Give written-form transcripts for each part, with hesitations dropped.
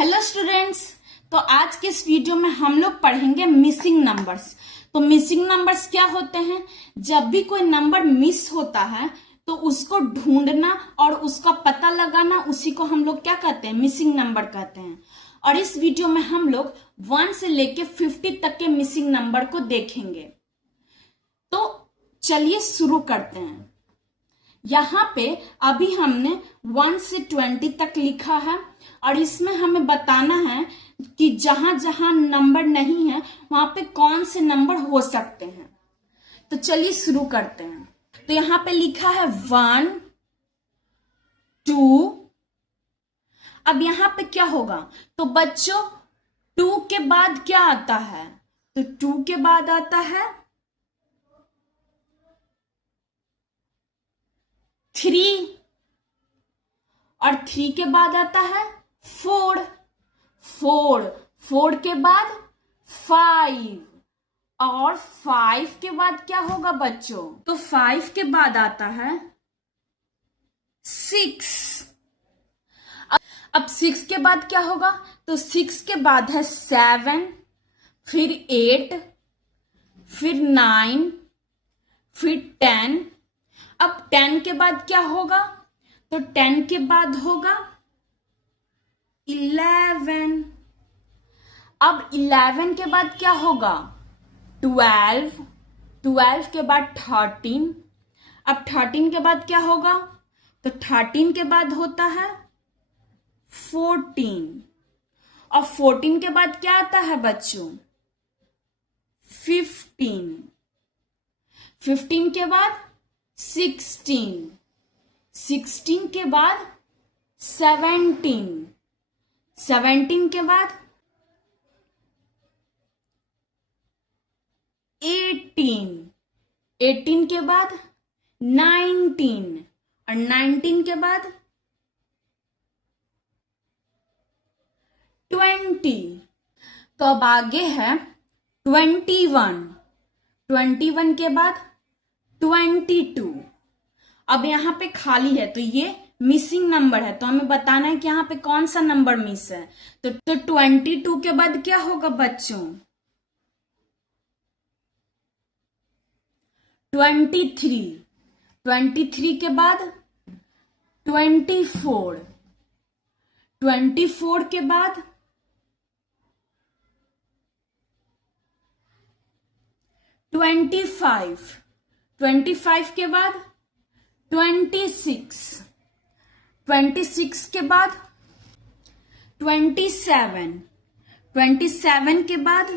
Hello students. तो आज के इस वीडियो में हम लोग पढ़ेंगे मिसिंग नंबर्स। तो मिसिंग नंबर्स क्या होते हैं? जब भी कोई नंबर मिस होता है तो उसको ढूंढना और उसका पता लगाना, उसी को हम लोग क्या कहते हैं? मिसिंग नंबर कहते हैं। और इस वीडियो में हम लोग 1 से लेके 50 तक के मिसिंग नंबर को देखेंगे। तो चलिए शुरू करते हैं। यहाँ पे अभी हमने 1 से 20 तक लिखा है और इसमें हमें बताना है कि जहां जहां नंबर नहीं है वहां पे कौन से नंबर हो सकते हैं। तो चलिए शुरू करते हैं। तो यहाँ पे लिखा है 1 2। अब यहाँ पे क्या होगा? तो बच्चों 2 के बाद क्या आता है? तो 2 के बाद आता है 3 और 3 के बाद आता है 4 4 के बाद 5 और 5 के बाद क्या होगा बच्चों? तो 5 के बाद आता है 6। अब 6 के बाद क्या होगा? तो 6 के बाद है 7, फिर 8, फिर 9, फिर 10। अब 10 के बाद क्या होगा? तो 10 के बाद होगा 11। अब 11 के बाद क्या होगा? 12 12 के बाद 13। अब 13 के बाद क्या होगा? तो 13 के बाद होता है 14 और 14 के बाद क्या आता है बच्चों? 15 15 के बाद 16 16 के बाद 17 17 के बाद 18 18 के बाद 19 और 19 के बाद 20। तो अब आगे है 21 21 के बाद 22। अब यहाँ पे खाली है तो ये मिसिंग नंबर है, तो हमें बताना है कि यहाँ पे कौन सा नंबर मिस है। तो 22 के बाद क्या होगा बच्चों? 23 23 के बाद 24 24 के बाद 25 25 के बाद 26 26 के बाद 27 27 के बाद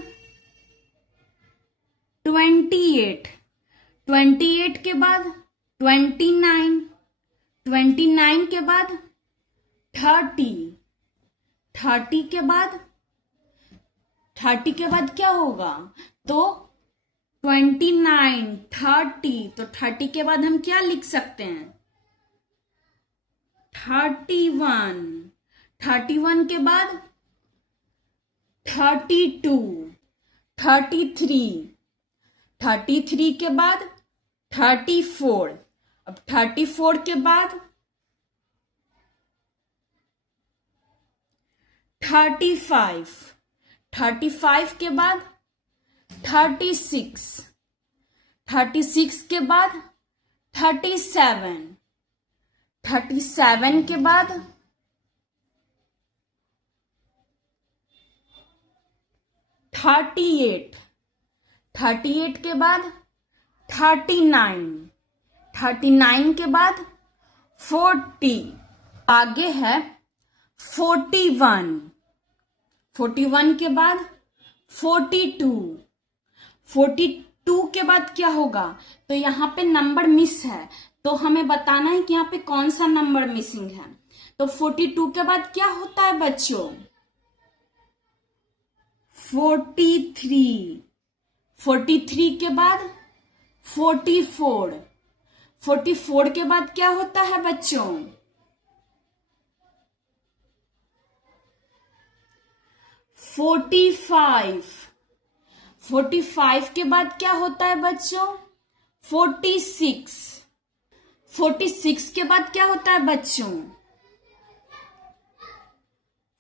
28 28 के बाद 29 29 के बाद 30 30 के बाद 30 के बाद क्या होगा? तो 29 30। तो 30 के बाद हम क्या लिख सकते हैं? 31 31 के बाद 32 33 33 के बाद 34। अब 34 के बाद 35 35 के बाद 36 36 के बाद 37 37 के बाद 38 38 के बाद 39 39 के बाद 40। आगे है 41 41 के बाद 42 42 के बाद क्या होगा? तो यहाँ पे नंबर मिस है तो हमें बताना है कि यहाँ पे कौन सा नंबर मिसिंग है। तो 42 के बाद क्या होता है बच्चों? 43 43 के बाद 44 44 के बाद क्या होता है बच्चों? 45 45 के बाद क्या होता है बच्चों? 46 46 के बाद क्या होता है बच्चों?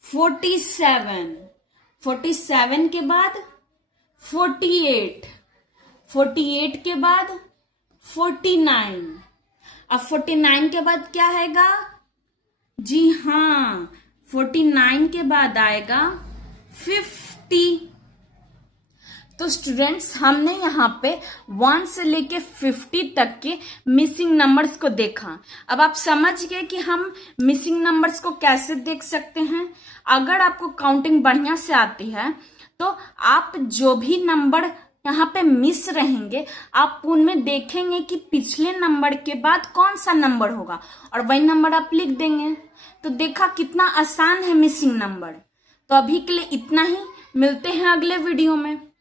47, 47 के बाद 48, 48 के बाद 49, अब 49 के बाद क्या आएगा? जी हाँ, 49 के बाद आएगा 50। तो स्टूडेंट्स, हमने यहाँ पे 1 से लेके 50 तक के मिसिंग नंबर्स को देखा। अब आप समझ गए कि हम मिसिंग नंबर्स को कैसे देख सकते हैं। अगर आपको काउंटिंग बढ़िया से आती है तो आप जो भी नंबर यहाँ पे मिस रहेंगे, आप उनमें देखेंगे कि पिछले नंबर के बाद कौन सा नंबर होगा और वही नंबर आप लिख देंगे। तो देखा कितना आसान है मिसिंग नंबर। तो अभी के लिए इतना ही, मिलते हैं अगले वीडियो में।